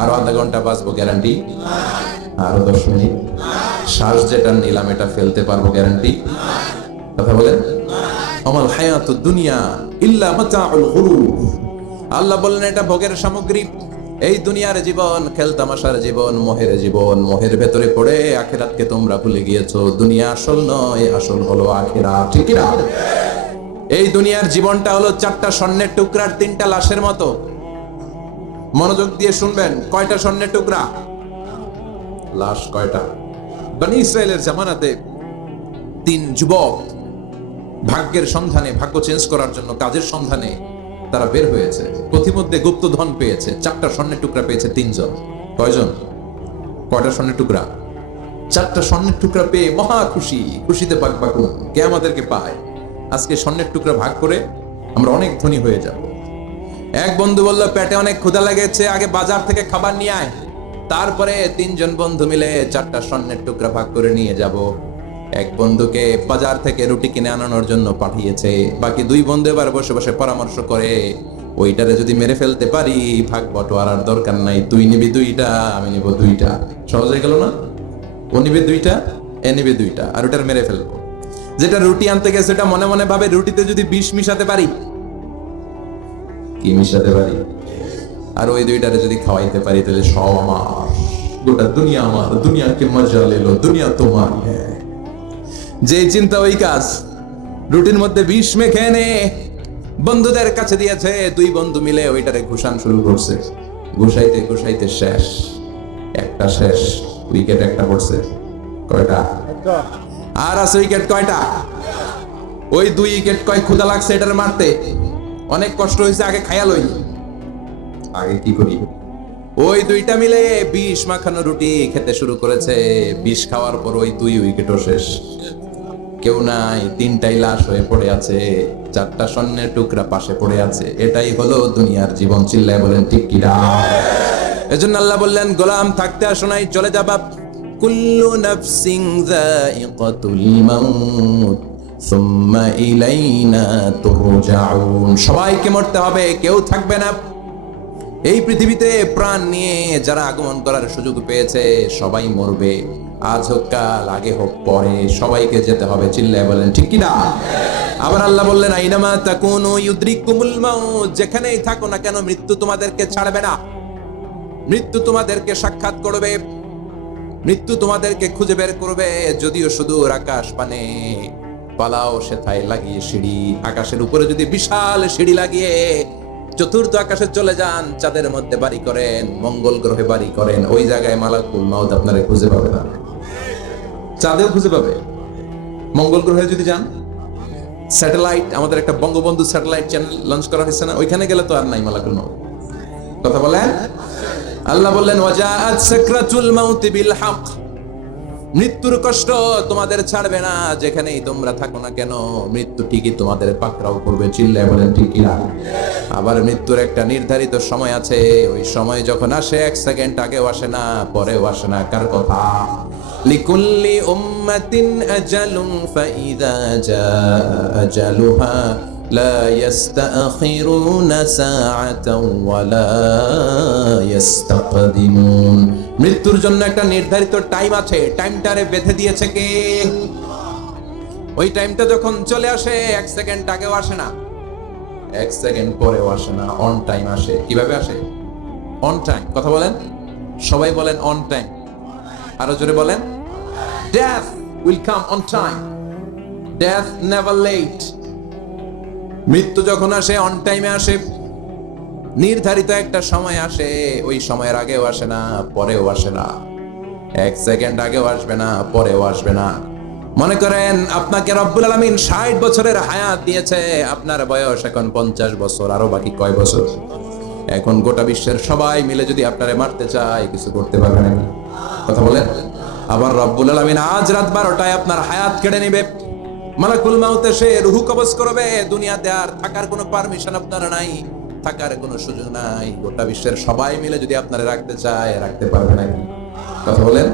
আরো আধা ঘন্টা বাঁচবো গ্যারান্টি, আরো 10 মিনিট শ্বাস যেটা নিলাম এটা ফেলতে পারবো গ্যারান্টি, কথা বলেন। আমাল হায়াতুদ দুনিয়া ইল্লা মাতাউল গুরুর। আল্লাহ বললেন এটা ভোগের সামগ্রী। এই দুনিয়ার জীবন খেলতামাশার জীবন, মোহের জীবন। মোহের ভেতরে পড়ে আখিরাতকে তোমরা ভুলে গিয়েছো। দুনিয়া আসল নয়, আসল হলো আখিরাত, ঠিক না? এই দুনিয়ার জীবনটা হলো 4টা স্বর্ণের টুকরার 3টা লাশের মতো। মনোযোগ দিয়ে শুনবেন, কয়টা স্বর্ণের টুকরা? লাশ কয়টা? বনি ইসরায়েলের জামানাতে 3 যুবক ভাগ্যের সন্ধানে, ভাগ্য চেঞ্জ করার জন্য কাজের সন্ধানে তারা বের হয়েছে। পথিমধ্যে গুপ্তধন পেয়েছে, 4টা স্বর্ণের টুকরা পেয়েছে 3 জন। কয়জন? কয়টা স্বর্ণের টুকরা? 4টা স্বর্ণের টুকরা পেয়ে মহা খুশি, খুশিতে বাকবাকুম। কে আমাদেরকে পায়? আজকে স্বর্ণের টুকরা ভাগ করে আমরা অনেক ধনী হয়ে যাব। এক বন্ধু বলল, পেটে অনেক ক্ষুধা লেগেছে, আগে বাজার থেকে খাবার নিয়ে আয়, তারপরে 3 জন বন্ধু মিলে 4টা স্বর্ণের টুকরা ভাগ করে নিয়ে যাব। এক বন্ধুকে বাজার থেকে রুটি কিনে আনানোর জন্য পাঠিয়েছে। বাকি 2 বন্ধু এবার বসে বসে পরামর্শ করে, ওইটারে যদি মেরে ফেলতে পারি ভাগ বটোয়ারার দরকার নাই, তুই নিবি 2টা, আমি নিব 2টা। সহজ হয়ে গেল না? ও নিবে 2টা, এ নিবে 2টা, আর ওটার মেরে ফেলবো। যেটা রুটি আনতে গেছে সেটা মনে মনে ভাবে, রুটিতে যদি বিষ মিশাতে পারি। কি মিশাতে পারি? আর ওই 2টারে যদি খাওয়াইতে পারি তাহলে সব আমার, গোটা দুনিয়া আমার, দুনিয়াকে মজা লেলো, দুনিয়া তোমার। যে চিন্তা ওই কাজ। রুটির মধ্যে বিষ মেখে এনে বন্ধুদের কাছে দিয়েছে। 2 বন্ধু মিলে ওইটারে ঘুষান শুরু করছে। ঘুষাইতে ঘুষাইতে শেষ, একটা শেষ, উইকেট একটা পড়ছে। কয়টা? আর আছে উইকেট কয়টা? ওই 2 উইকেট। কয় ক্ষুধা লাগছে এটারে মারতে, অনেক কষ্ট হয়েছে, আগে খায়া লই। আগে কি করি? ওই 2টা মিলে বিষ মাখানো রুটি খেতে শুরু করেছে। বিষ খাওয়ার পর ওই 2 উইকেটও শেষ। কেউ নাই, 3টাই লাশ হয়ে পড়ে আছে, 4টা স্বর্ণের টুকরা পাশে পড়ে আছে। এটাই হলো দুনিয়ার জীবন। চিল্লায় বলেন ঠিক কি না? এজন্য আল্লাহ বললেন, গোলাম থাকতে আসো নাই, চলে যাবা। কুল্লু নাফসিন যায়িকাতুল মাউত সুম্মা ইলাইনা তুরজাউন। সবাইকে মরতে হবে, কেউ থাকবে না। এই পৃথিবীতে প্রাণ নিয়ে যারা আগমন করার সুযোগ পেয়েছে সবাই মরবে। আজ হোক কাল, আগে হোক পরে, সবাইকে যেতে হবে। চিল্লায় বলেন ঠিক কি না? আবার আল্লাহ বললেন, আইনামা তাকুনু ইউদরিকুমুল মাউত। যেখানেই থাকো না কেন মৃত্যু তোমাদেরকে ছাড়বে না। মৃত্যু তোমাদেরকে সাক্ষাৎ করবে, মৃত্যু তোমাদেরকে খুঁজে বের করবে। যদিও সুদূর আকাশ পানে, পালাও সেথায় লাগিয়ে সিঁড়ি। আকাশের উপরে যদি বিশাল সিঁড়ি লাগিয়ে 4র্থ আকাশে চলে যান, চাঁদের মধ্যে বাড়ি করেন, মঙ্গল গ্রহে বাড়ি করেন, ওই জায়গায় মালাকুল মাউত আপনারে খুঁজে পাবে না। চাঁদেও খুঁজে পাবে। মঙ্গল গ্রহে যদি যান, স্যাটেলাইট, আমাদের একটা বঙ্গবন্ধু স্যাটেলাইট চ্যানেল লঞ্চ করা হয়েছে না, ওইখানে গেলে তো আর নাই মালাকুল মাউত। কথা বলেন। আল্লাহ বললেন, ওয়াজাআত সাকরাতুল মাউতি বিল হক। মৃত্যুর কষ্ট তোমাদের ছাড়বে না, যেখানেই তোমরা থাকো না কেন মৃত্যু ঠিকই তোমাদের পাকড়াও করবে। চিল্লায় বলেন ঠিক কি না? আবার মৃত্যুর একটা নির্ধারিত সময় আছে। ওই সময় যখন আসে 1 সেকেন্ড আগেও আসে না, পরেও আসে না। কার কথা? লিকুল্লি উম্মাতিন আজালুন ফাইযা জাআ আজালুহা লা ইস্তাখিরুনা সাআতাও ওয়ালা ইস্তাকদিমুন। মৃত্যুর জন্য একটা নির্ধারিত টাইম আছে। টাইমটারে বেঁধে দিয়েছে কে? ওই টাইমটা যখন চলে আসে 1 সেকেন্ড আগেও আসে না, 1 সেকেন্ড পরেও আসে না, অন টাইম আসে। কিভাবে আসে? On time. কথা বলেন, সবাই বলেন অন টাইম। আরো জোরে বলেন, death will come on time, death never late। মৃত্যু যখন আসে অন টাইমে আসে, নির্ধারিত একটা সময় আসে। ওই সময়ের আগেও আসে না, পরেও আসে না। 1 সেকেন্ড আগেও আসবে না, পরেও আসবে না। মনে করেন আপনাকে রব্বুল আলামিন 60 বছরের হায়াত দিয়েছে, আপনার বয়স এখন 50 বছর, আরো বাকি কয় বছর? এখন গোটা বিশ্বের সবাই মিলে যদি আপনারে মারতে চায়, কিছু করতে পারবে নাকি? কথা বলেন। আবার রব্বুল আলামিন আজ রাত 12টায় আপনার হায়াত কেড়ে নেবে। মালাকুল মাউত এসে রূহ কবজ করবে। দুনিয়াতে আর থাকার কোনো পারমিশন আপনার নাই, থাকার কোনো সুযোগ নাই। গোটা বিশ্বের সবাই মিলে যদি আপনারা রাখতে চায়, রাখতে পারবে নাকি? কথা বলেন।